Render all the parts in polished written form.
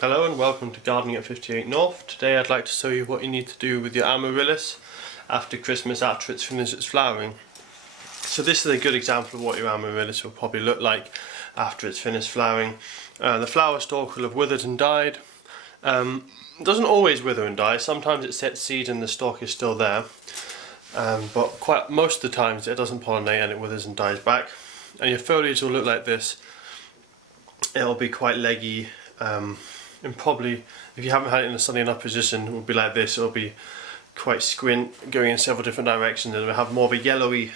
Hello and welcome to Gardening at 58 North. Today I'd like to show you what you need to do with your Amaryllis after Christmas, after it's finished its flowering. So this is a good example of what your Amaryllis will probably look like after it's finished flowering. The flower stalk will have withered and died. It doesn't always wither and die, sometimes it sets seed and the stalk is still there. But most of the times it doesn't pollinate and it withers and dies back. And your foliage will look like this. It'll be quite leggy. And probably, if you haven't had it in a sunny enough position, it will be like this. It'll be quite squint, going in several different directions, and it'll have more of a yellowy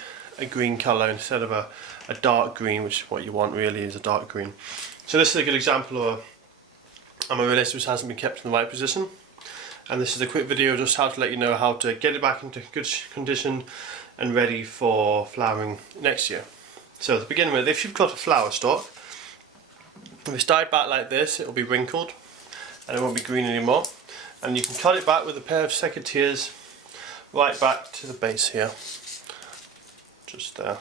green colour instead of a dark green, which is what you want really, is a dark green. So this is a good example of Amaryllis which hasn't been kept in the right position. And this is a quick video just how to let you know how to get it back into good condition and ready for flowering next year. So to begin with, if you've got a flower stalk, if it's died back like this, it will be wrinkled and it won't be green anymore. And you can cut it back with a pair of secateurs right back to the base here. Just there.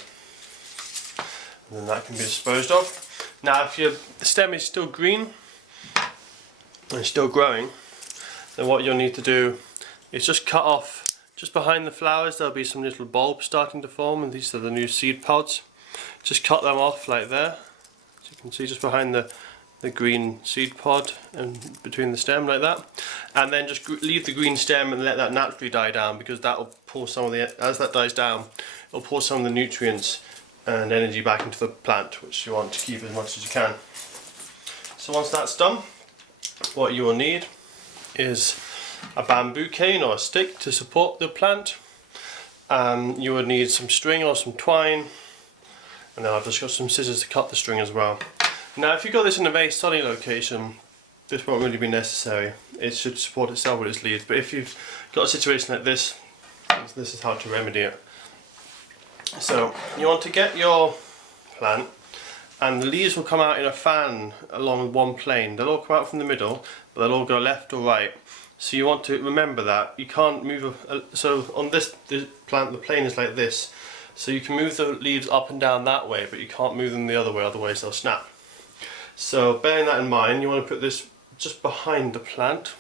And then that can be disposed of. Now if the stem is still green and still growing, then what you'll need to do is just cut off, just behind the flowers there'll be some little bulbs starting to form, and these are the new seed pods. Just cut them off like there. As you can see, just behind the green seed pod and between the stem like that, and then just leave the green stem and let that naturally die down, because that will pull some of the, as that dies down, it'll pull some of the nutrients and energy back into the plant, which you want to keep as much as you can. So once that's done, what you will need is a bamboo cane or a stick to support the plant. You would need some string or some twine, and then I've just got some scissors to cut the string as well. Now if you've got this in a very sunny location, this won't really be necessary. It should support itself with its leaves, but if you've got a situation like this, this is how to remedy it. So you want to get your plant, and the leaves will come out in a fan along one plane. They'll all come out from the middle, but they'll all go left or right. So you want to remember that. You can't move, so on this plant the plane is like this. So you can move the leaves up and down that way, but you can't move them the other way, otherwise they'll snap. So bearing that in mind, you want to put this just behind the plant,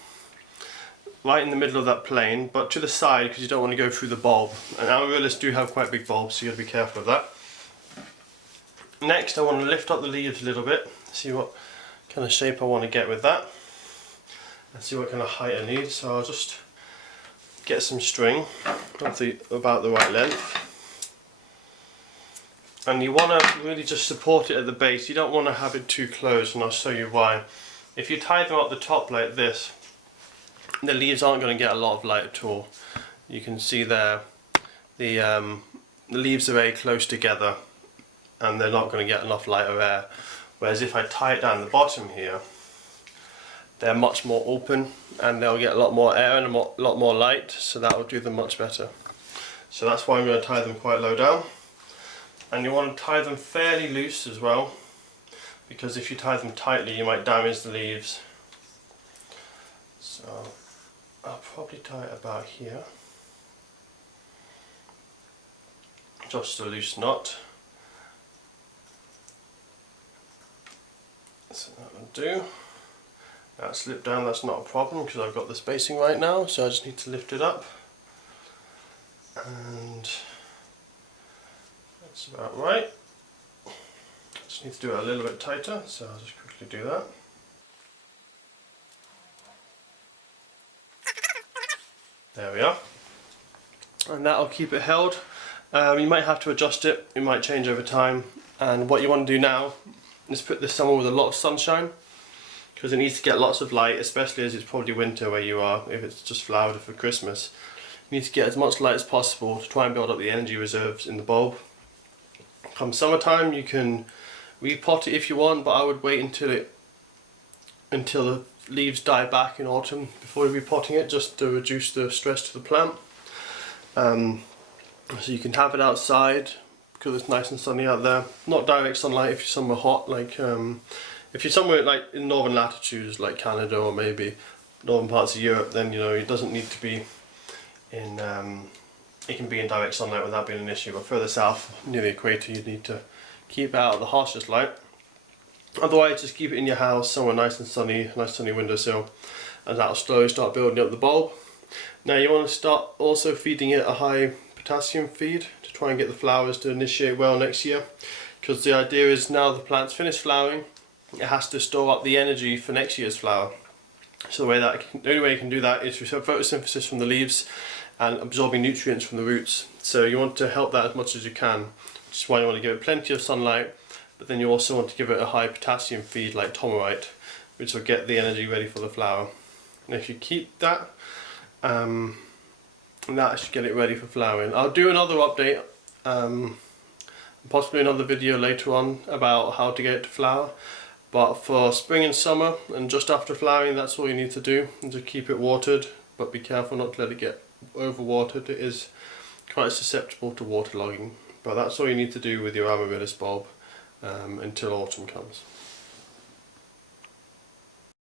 right in the middle of that plane, but to the side because you don't want to go through the bulb. And Amaryllis do have quite big bulbs, so you got to be careful of that. Next I want to lift up the leaves a little bit, see what kind of shape I want to get with that, and see what kind of height I need. So I'll just get some string, hopefully about the right length. And you want to really just support it at the base. You don't want to have it too close, and I'll show you why. If you tie them up the top like this, the leaves aren't going to get a lot of light at all. You can see there, the leaves are very close together and they're not going to get enough light or air. Whereas if I tie it down the bottom here, they're much more open and they'll get a lot more air and a lot more light, so that will do them much better. So that's why I'm going to tie them quite low down. And you want to tie them fairly loose as well, because if you tie them tightly you might damage the leaves. So I'll probably tie it about here. Just a loose knot. So that will do. Now slip down, that's not a problem because I've got the spacing right now, so I just need to lift it up. And that's about right. Just need to do it a little bit tighter, so I'll just quickly do that. There we are. And that'll keep it held. You might have to adjust it, it might change over time. And what you want to do now is put this somewhere with a lot of sunshine, because it needs to get lots of light, especially as it's probably winter where you are, if it's just flowered for Christmas. You need to get as much light as possible to try and build up the energy reserves in the bulb. Come summertime you can repot it if you want, but I would wait until the leaves die back in autumn before repotting it, just to reduce the stress to the plant. So you can have it outside because it's nice and sunny out there. Not direct sunlight if you're somewhere hot, like if you're somewhere like in northern latitudes like Canada or maybe northern parts of Europe, then you know it doesn't need to be in it can be in direct sunlight without being an issue. But further south near the equator you need to keep out of the harshest light. Otherwise, just keep it in your house, somewhere nice and sunny, nice sunny windowsill, and that'll slowly start building up the bulb. Now you want to start also feeding it a high potassium feed to try and get the flowers to initiate well next year, because the idea is now the plant's finished flowering, it has to store up the energy for next year's flower. So the only way you can do that is through photosynthesis from the leaves and absorbing nutrients from the roots. So you want to help that as much as you can, which is why you want to give it plenty of sunlight, but then you also want to give it a high potassium feed like Tomerite, which will get the energy ready for the flower. And if you keep that, that should get it ready for flowering. I'll do another update, possibly another video later on about how to get it to flower. But for spring and summer and just after flowering, that's all you need to do, is to keep it watered, but be careful not to let it get overwatered. It is quite susceptible to waterlogging. But that's all you need to do with your Amaryllis bulb until autumn comes.